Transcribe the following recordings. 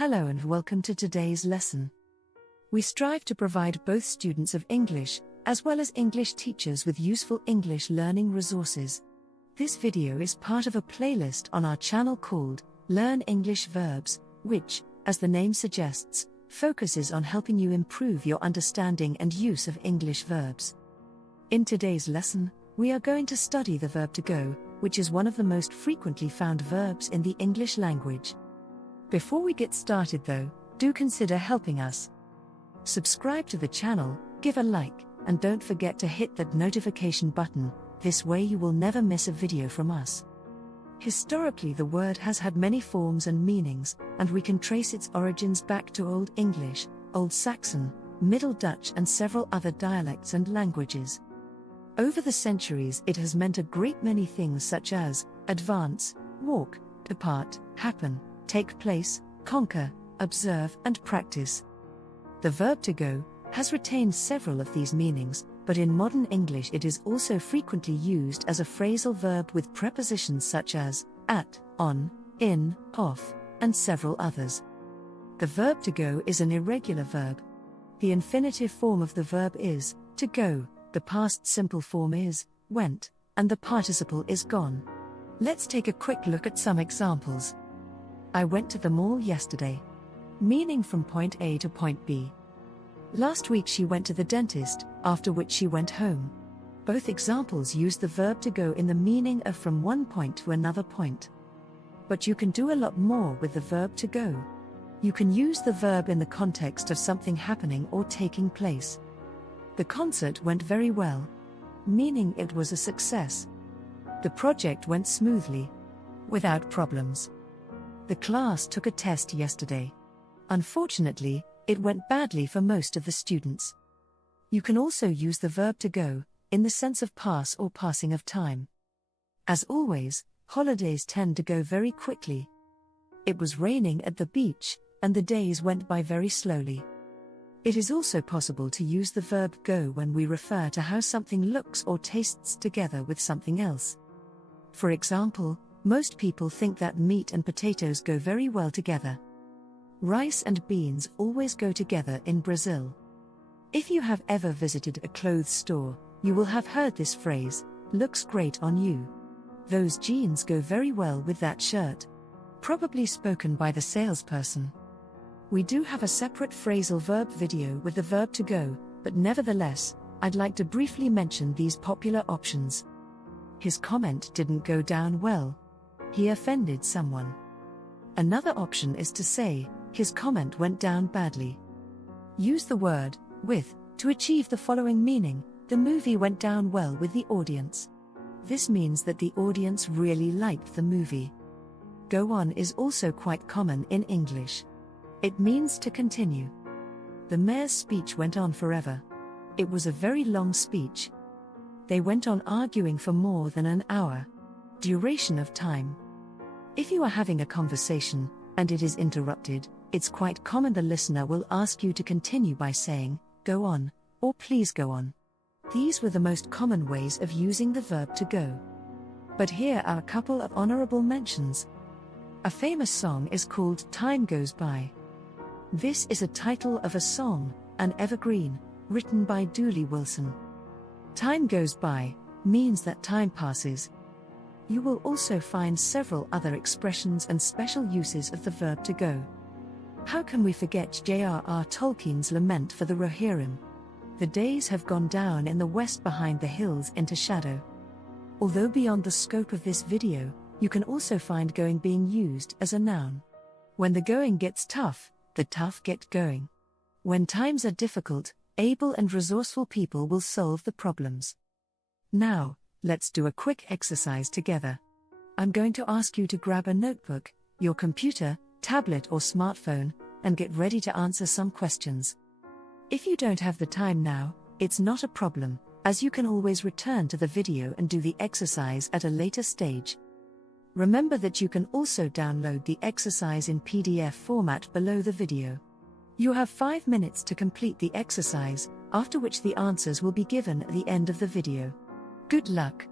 Hello and welcome to today's lesson. We strive to provide both students of English, as well as English teachers with useful English learning resources. This video is part of a playlist on our channel called Learn English Verbs, which, as the name suggests, focuses on helping you improve your understanding and use of English verbs. In today's lesson, we are going to study the verb to go, which is one of the most frequently found verbs in the English language. Before we get started though, do consider helping us. Subscribe to the channel, give a like, and don't forget to hit that notification button, this way you will never miss a video from us. Historically, the word has had many forms and meanings, and we can trace its origins back to Old English, Old Saxon, Middle Dutch and several other dialects and languages. Over the centuries it has meant a great many things such as advance, walk, depart, happen, take place, conquer, observe and practice. The verb to go has retained several of these meanings, but in modern English it is also frequently used as a phrasal verb with prepositions such as at, on, in, off, and several others. The verb to go is an irregular verb. The infinitive form of the verb is to go, the past simple form is went, and the participle is gone. Let's take a quick look at some examples. I went to the mall yesterday. Meaning from point A to point B. Last week she went to the dentist, after which she went home. Both examples use the verb to go in the meaning of from one point to another point. But you can do a lot more with the verb to go. You can use the verb in the context of something happening or taking place. The concert went very well. Meaning it was a success. The project went smoothly. Without problems. The class took a test yesterday. Unfortunately, it went badly for most of the students. You can also use the verb to go, in the sense of pass or passing of time. As always, holidays tend to go very quickly. It was raining at the beach, and the days went by very slowly. It is also possible to use the verb go when we refer to how something looks or tastes together with something else. For example, most people think that meat and potatoes go very well together. Rice and beans always go together in Brazil. If you have ever visited a clothes store, you will have heard this phrase, looks great on you. Those jeans go very well with that shirt. Probably spoken by the salesperson. We do have a separate phrasal verb video with the verb to go, but nevertheless, I'd like to briefly mention these popular options. His comment didn't go down well. He offended someone. Another option is to say, his comment went down badly. Use the word with to achieve the following meaning: the movie went down well with the audience. This means that the audience really liked the movie. Go on is also quite common in English. It means to continue. The mayor's speech went on forever. It was a very long speech. They went on arguing for more than an hour. Duration of time. If you are having a conversation, and it is interrupted, it's quite common the listener will ask you to continue by saying, go on, or please go on. These were the most common ways of using the verb to go. But here are a couple of honorable mentions. A famous song is called Time Goes By. This is a title of a song, an evergreen, written by Dooley Wilson. Time goes by means that time passes. You will also find several other expressions and special uses of the verb to go. How can we forget J.R.R. Tolkien's lament for the Rohirrim? The days have gone down in the west behind the hills into shadow. Although beyond the scope of this video, you can also find going being used as a noun. When the going gets tough, the tough get going. When times are difficult, able and resourceful people will solve the problems. Now, let's do a quick exercise together. I'm going to ask you to grab a notebook, your computer, tablet or smartphone, and get ready to answer some questions. If you don't have the time now, it's not a problem, as you can always return to the video and do the exercise at a later stage. Remember that you can also download the exercise in PDF format below the video. You have 5 minutes to complete the exercise, after which the answers will be given at the end of the video. Good luck!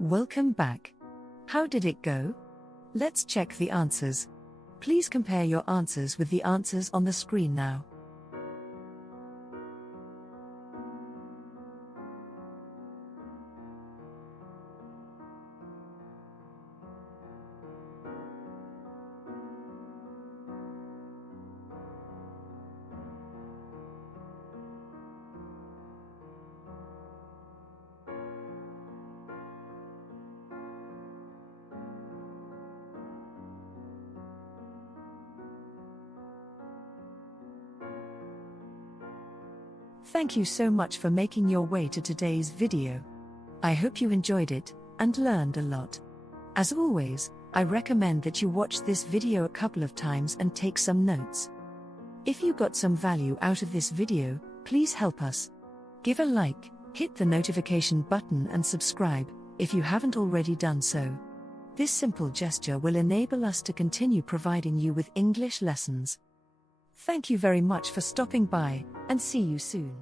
Welcome back. How did it go? Let's check the answers. Please compare your answers with the answers on the screen now. Thank you so much for making your way to today's video. I hope you enjoyed it and learned a lot. As always, I recommend that you watch this video a couple of times and take some notes. If you got some value out of this video, please help us. Give a like, hit the notification button and subscribe if you haven't already done so. This simple gesture will enable us to continue providing you with English lessons. Thank you very much for stopping by, and see you soon.